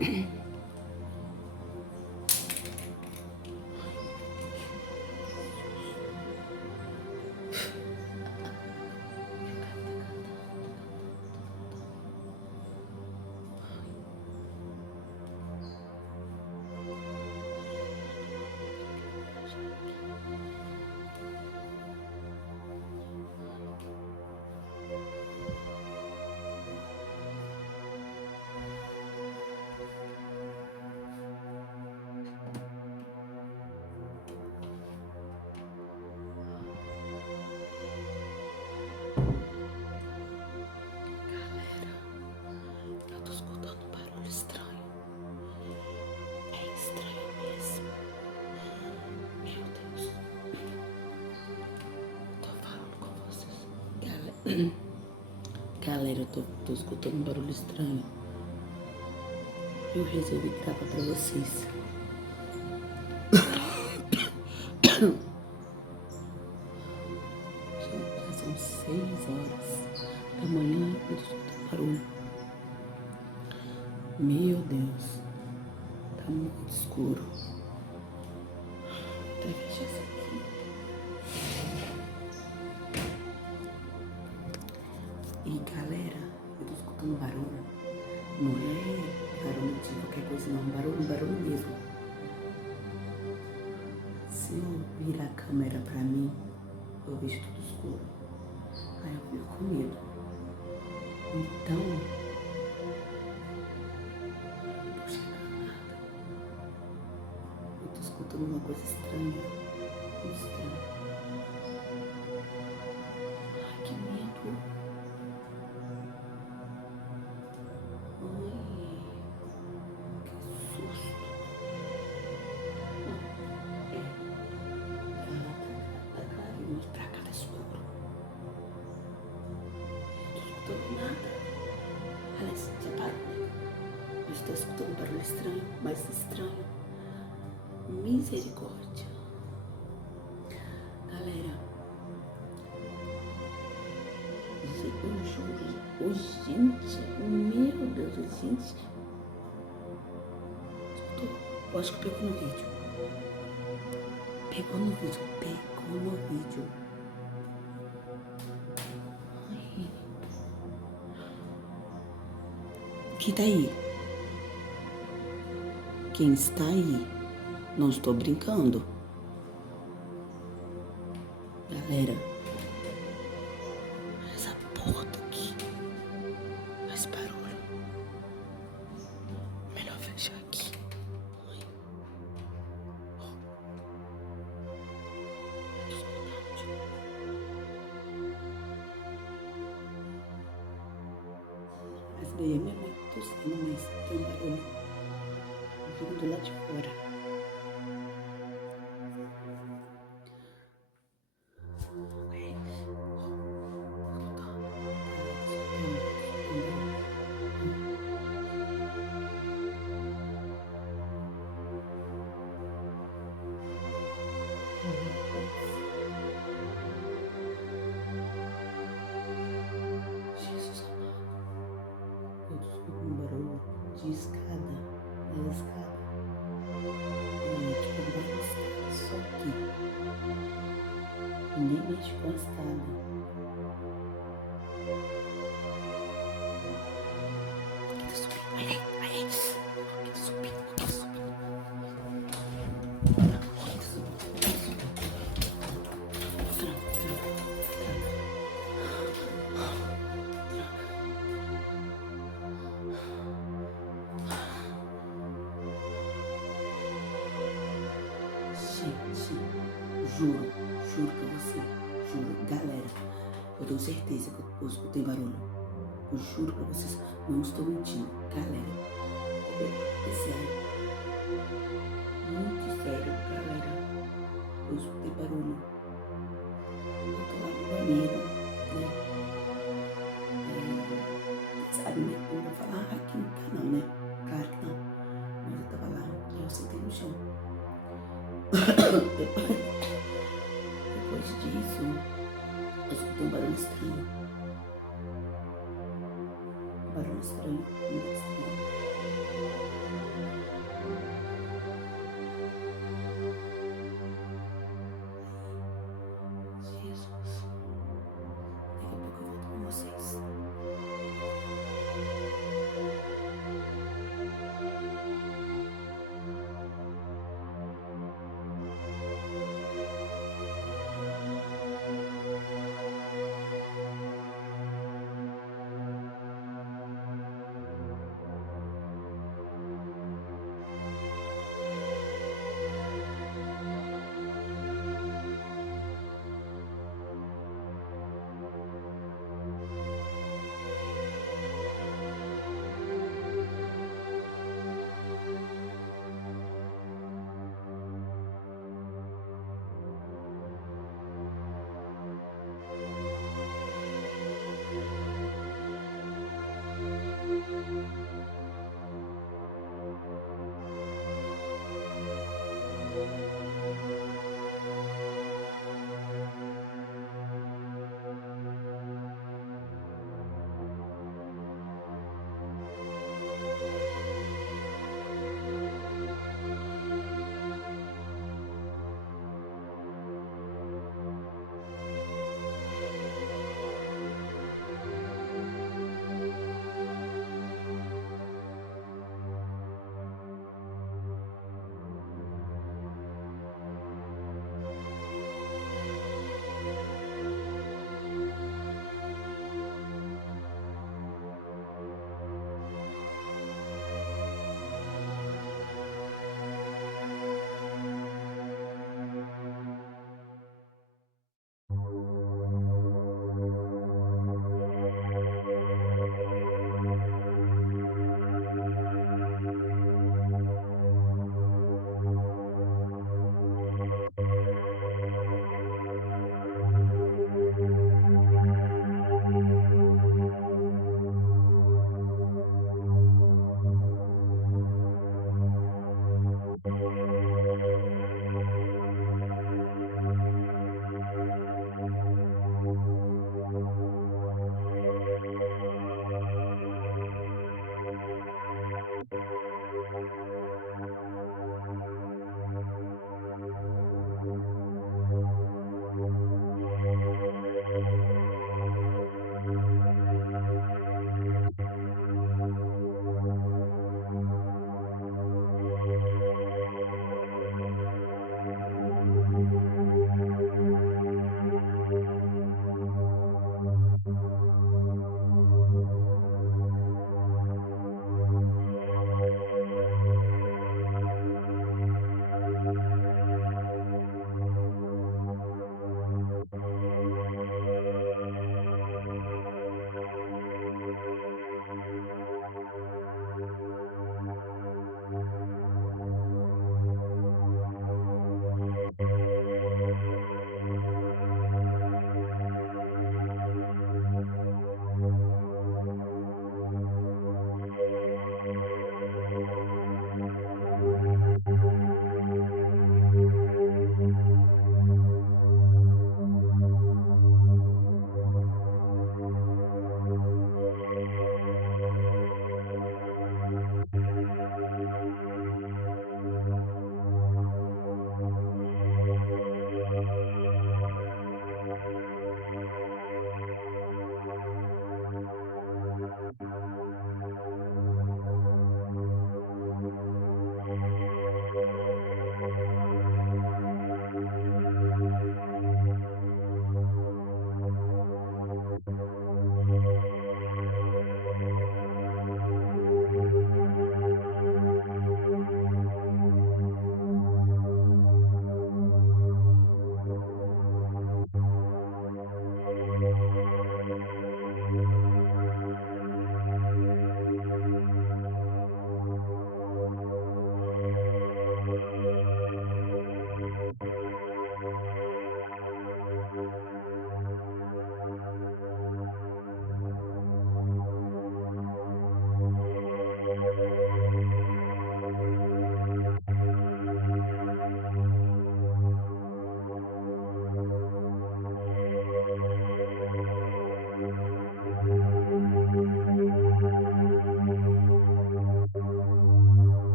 Eu tô escutando um barulho estranho. É estranho mesmo. Meu Deus. Tô falando com vocês. Galera, eu tô escutando um barulho estranho. Eu resolvi gravar pra vocês. Já são 6 horas da manhã e eu tô escutando barulho. Meu Deus. Tá muito escuro. Até fechar isso aqui. E galera, eu tô escutando barulho. Não é barulho de qualquer coisa não, barulho mesmo. Se eu virar a câmera pra mim, eu vejo tudo escuro. Aí eu fico com medo. Então, não tô chegando nada. Eu tô escutando uma coisa estranha. Muito estranha. Ai, que medo. Ai, que susto. Tá claro, mas pra cá tá escuro. Eu não tô escutando nada. Aliás, já parou, né? Eu estou escutando um barulho estranho, mais estranho. Misericórdia. Galera, eu juro, oh, gente, meu Deus, gente. Eu acho que pegou no vídeo. Pegou no vídeo. Ai. Quem tá aí? Quem está aí? Não estou brincando. Galera, essa porta aqui faz barulho. Melhor fechar aqui. Ai. Essa daí é minha mãe tossindo, mas tem barulho vindo lá de fora. Jesus amado, eu escuto um barulho de escada, das escadas. Tipo, uma escada só aqui. Ninguém mexe com a escada. Alguém tá subindo. Aí. Alguém tá subindo. Gente, juro pra você, galera, eu tenho certeza que eu escutei barulho. Eu juro pra vocês, não estou mentindo, galera. É sério, muito sério, galera. Eu escutei barulho. Eu tô lá no banheiro, né? Sabe, né? Eu vou falar, aqui não tá não, né? Claro que não. Mas eu tava lá e eu sentei no chão. Depois disso, eu escutei um barulho estranho. Um barulho estranho.